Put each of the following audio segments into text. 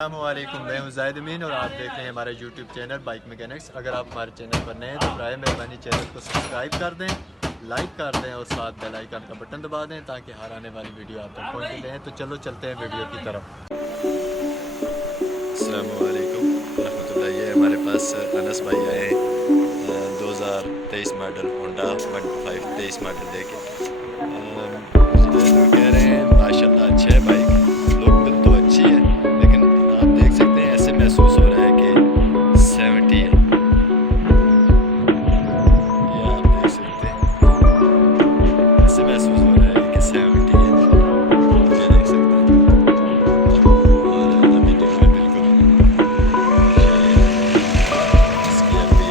अस्सलामुअलैकुम, मैं हूं ज़ाहिद अमीन और आप देख रहे हैं हमारा यूट्यूब चैनल बाइक मैकेनिक्स। अगर आप हमारे चैनल पर नए हैं तो बराए मेहरबानी चैनल को सब्सक्राइब कर दें, लाइक कर दें और साथ बेल आइकन का बटन दबा दें ताकि हर आने वाली वीडियो आप तक पहुंचती रहे। तो चलो चलते हैं वीडियो की तरफ। अस्सलामुअलैकुम रहमतुल्लाह। ये हमारे पास अनस भाई आए हैं 2023 मॉडल होंडा 125 मॉडल लेके। कह रहे हैं माशाल्लाह अच्छा है बाइक, लुक तो अच्छी है, लेकिन आप देख सकते हैं ऐसे महसूस हो रहा है कि 70 है। ये आप देख सकते हैं ऐसे महसूस हो रहा है कि 70 है। ये देख सकते हैं और अभी बिल्कुल इसकी अभी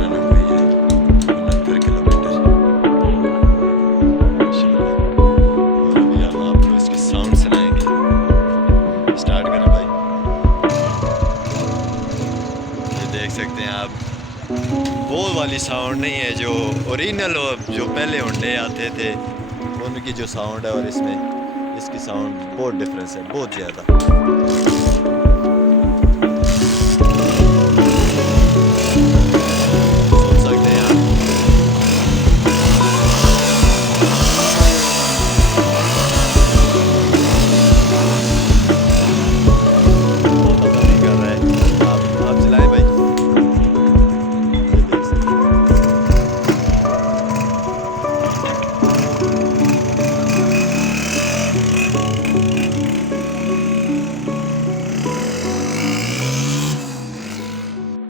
रनिंग हुई है 69 किलोमीटर। साउंड सुनाएंगे, स्टार्ट करें भाई। ये देख सकते हैं आप, वो वाली साउंड नहीं है जो ओरिजिनल जो पहले होंडे आते थे उनकी जो साउंड है और इसमें इसकी साउंड बहुत डिफरेंस है, बहुत ज़्यादा।